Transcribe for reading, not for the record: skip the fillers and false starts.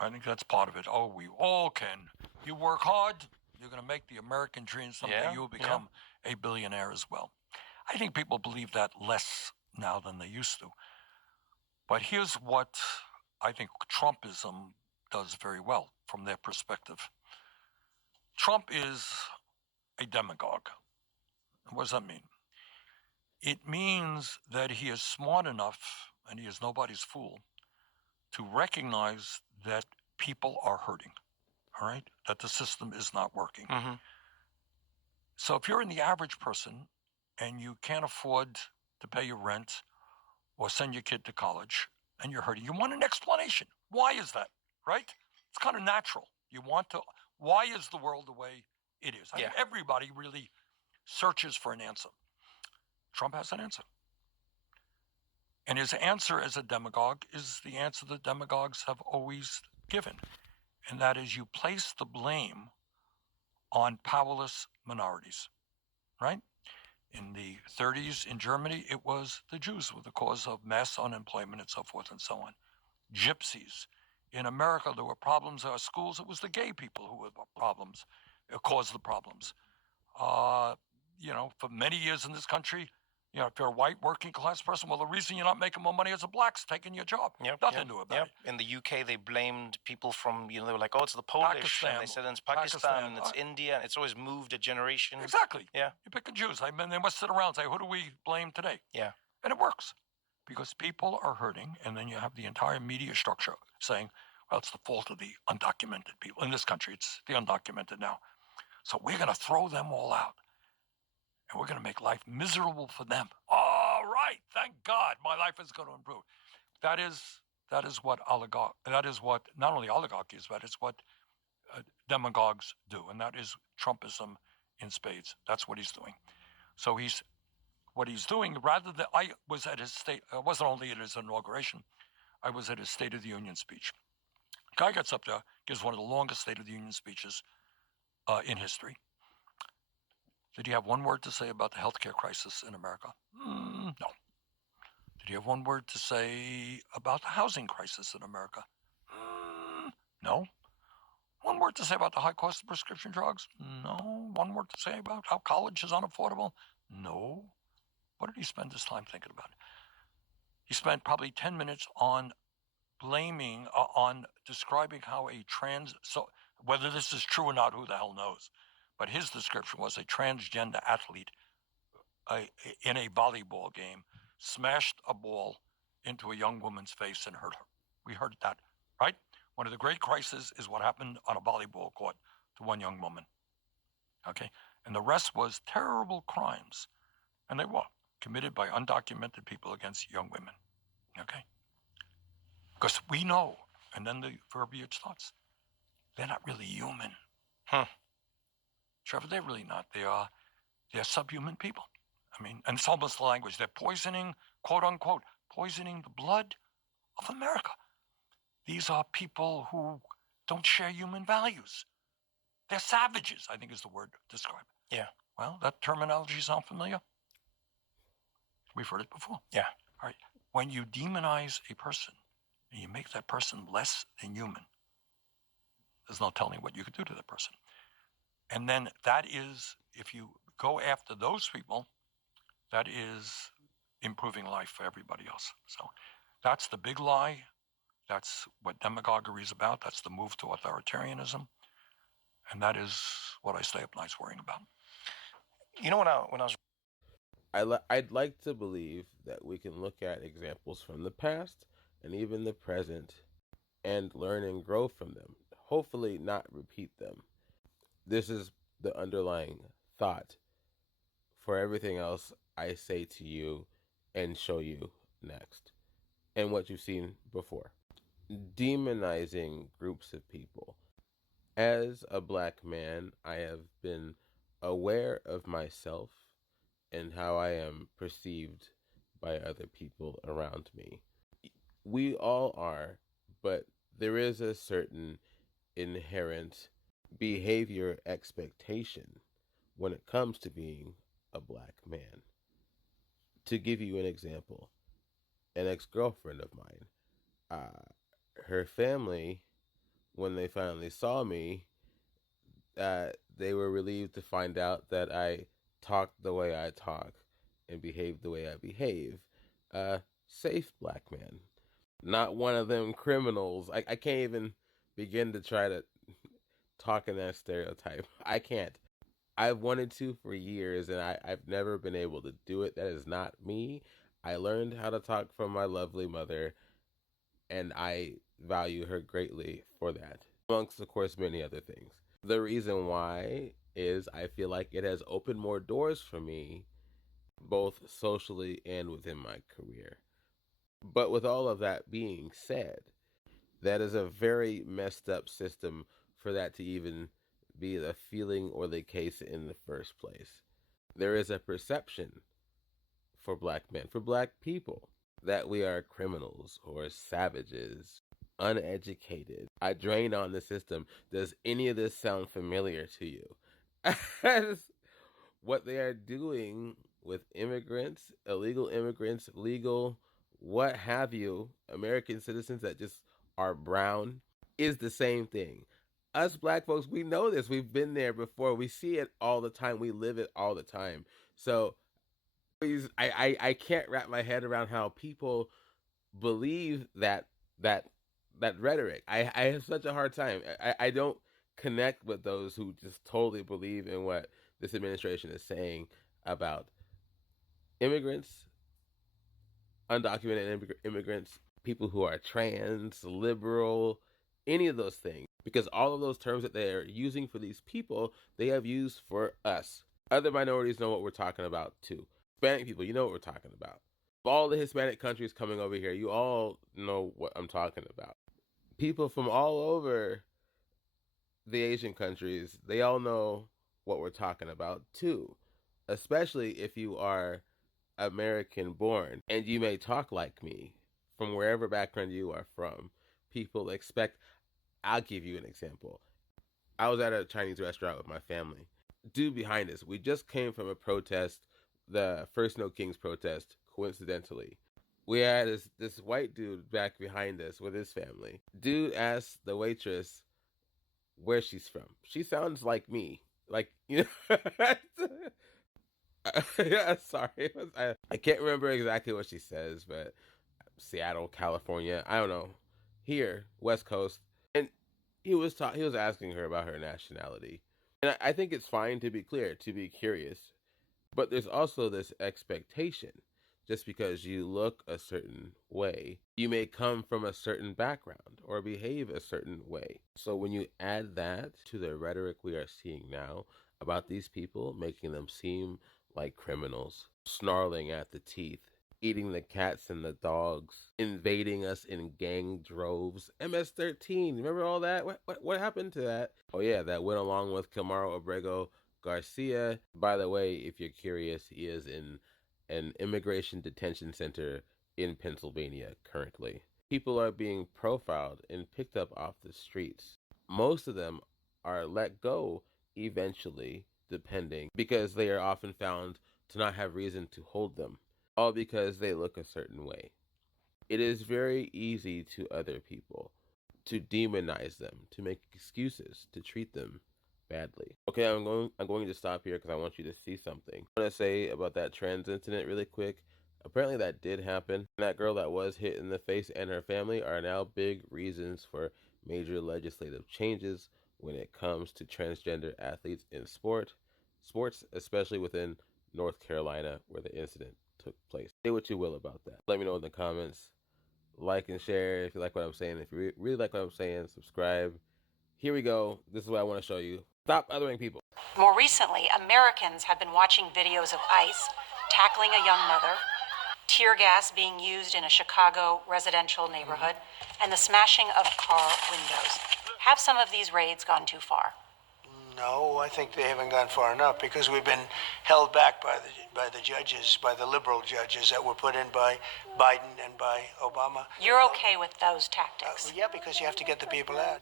I think that's part of it. Oh, we all can. You work hard, you're going to make the American dream. Someday you will become a billionaire as well. I think people believe that less now than they used to. But here's what I think Trumpism does very well from their perspective. Trump is a demagogue. What does that mean? It means that he is smart enough, and he is nobody's fool, to recognize that people are hurting, all right? That the system is not working. Mm-hmm. So if you're in the average person and you can't afford to pay your rent or send your kid to college and you're hurting, you want an explanation. Why is that, right? It's kind of natural. You want to, why is the world the way it is? I think everybody really searches for an answer. Trump has an answer. And his answer as a demagogue is the answer that demagogues have always given. And that is, you place the blame on powerless minorities, right? In the 30s in Germany, it was the Jews were the cause of mass unemployment and so forth and so on. Gypsies. In America, there were problems at our schools. It was the gay people who were the problems, caused the problems. For many years in this country, if you're a white working class person, well, the reason you're not making more money as a black's taking your job. Nothing new about it. In the UK, they blamed people from, they were like, oh, it's the Polish. Pakistan, and they said it's Pakistan and it's India. And it's always moved a generation. Exactly. Yeah. You pick and choose. I mean, they must sit around and say, who do we blame today? Yeah. And it works because people are hurting. And then you have the entire media structure saying, well, it's the fault of the undocumented people. In this country, it's the undocumented now. So we're going to throw them all out. And we're going to make life miserable for them. All right, thank God, my life is going to improve. That is what not only oligarchies, but it's what demagogues do, and that is Trumpism in spades. That's what he's doing. So what he's doing. Rather than I was at his state, I wasn't only at his inauguration, I was at his State of the Union speech. Guy gets up there, gives one of the longest State of the Union speeches in history. Did he have one word to say about the healthcare crisis in America? No. Did he have one word to say about the housing crisis in America? No. One word to say about the high cost of prescription drugs? No. One word to say about how college is unaffordable? No. What did he spend his time thinking about? He spent probably 10 minutes on describing how whether this is true or not, who the hell knows? But his description was a transgender athlete in a volleyball game smashed a ball into a young woman's face and hurt her. We heard that, right? One of the great crises is what happened on a volleyball court to one young woman. Okay? And the rest was terrible crimes. And they were committed by undocumented people against young women. Okay? Because we know, and then the verbiage starts, they're not really human. Trevor, they're really not. They're subhuman people. I mean, and it's almost the language. They're poisoning, quote unquote, poisoning the blood of America. These are people who don't share human values. They're savages, I think is the word to describe it. Yeah. Well, that terminology sound familiar? We've heard it before. Yeah. All right. When you demonize a person and you make that person less than human, there's no telling what you could do to that person. And then that is, if you go after those people, that is improving life for everybody else. So that's the big lie. That's what demagoguery is about. That's the move to authoritarianism. And that is what I stay up nights worrying about. You know, when I was... I'd like to believe that we can look at examples from the past and even the present and learn and grow from them. Hopefully not repeat them. This is the underlying thought for everything else I say to you and show you next, and what you've seen before. Demonizing groups of people. As a black man, I have been aware of myself and how I am perceived by other people around me. We all are, but there is a certain inherent behavior expectation when it comes to being a black man. To give you an example, an ex-girlfriend of mine, her family when they finally saw me, they were relieved to find out that I talked the way I talk and behaved the way I behave. Safe black man. Not one of them criminals. I can't even begin to try to talk in that stereotype. I can't. I've wanted to for years, and I've never been able to do it. That is not me. I learned how to talk from my lovely mother, and I value her greatly for that, amongst, of course, many other things. The reason why is I feel like it has opened more doors for me, both socially and within my career. But with all of that being said, that is a very messed up system for that to even be the feeling or the case in the first place. There is a perception for black men, for black people, that we are criminals or savages, uneducated. I drain on the system. Does any of this sound familiar to you? What they are doing with immigrants, illegal immigrants, legal, what have you, American citizens that just are brown, is the same thing. Us black folks, we know this. We've been there before. We see it all the time. We live it all the time. So I can't wrap my head around how people believe that rhetoric. I have such a hard time. I don't connect with those who just totally believe in what this administration is saying about immigrants, undocumented immigrants, people who are trans, liberal, any of those things. Because all of those terms that they're using for these people, they have used for us. Other minorities know what we're talking about too. Hispanic people, you know what we're talking about. All the Hispanic countries coming over here, you all know what I'm talking about. People from all over the Asian countries, they all know what we're talking about too. Especially if you are American born and you may talk like me from wherever background you are from. People expect, I'll give you an example. I was at a Chinese restaurant with my family. Dude behind us, we just came from a protest, the First No Kings protest, coincidentally. We had this white dude back behind us with his family. Dude asked the waitress where she's from. She sounds like me. Like, you know. Yeah, sorry. I can't remember exactly what she says, but Seattle, California, I don't know. Here, West Coast. And he was asking her about her nationality. And I think it's fine to be clear, to be curious. But there's also this expectation. Just because you look a certain way, you may come from a certain background or behave a certain way. So when you add that to the rhetoric we are seeing now about these people, making them seem like criminals, snarling at the teeth, eating the cats and the dogs, invading us in gang droves. MS-13, remember all that? What happened to that? Oh yeah, that went along with Camaro Abrego Garcia. By the way, if you're curious, he is in an immigration detention center in Pennsylvania currently. People are being profiled and picked up off the streets. Most of them are let go eventually, depending, because they are often found to not have reason to hold them, all because they look a certain way. It is very easy to other people to demonize them, to make excuses, to treat them badly. Okay, I'm going to stop here because I want you to see something. I want to say about that trans incident really quick. Apparently that did happen. That girl that was hit in the face and her family are now big reasons for major legislative changes when it comes to transgender athletes in sports, especially within North Carolina where the incident took place. Say what you will about that. Let me know in the comments. Like and share if you like what I'm saying. If you really like what I'm saying, subscribe. Here we go. This is what I want to show you. Stop othering people. More recently, Americans have been watching videos of ICE tackling a young mother, tear gas being used in a Chicago residential neighborhood, and the smashing of car windows. Have some of these raids gone too far? No, I think they haven't gone far enough because we've been held back by the judges, by the liberal judges that were put in by Biden and by Obama. You're okay with those tactics? Yeah, because you have to get the people out.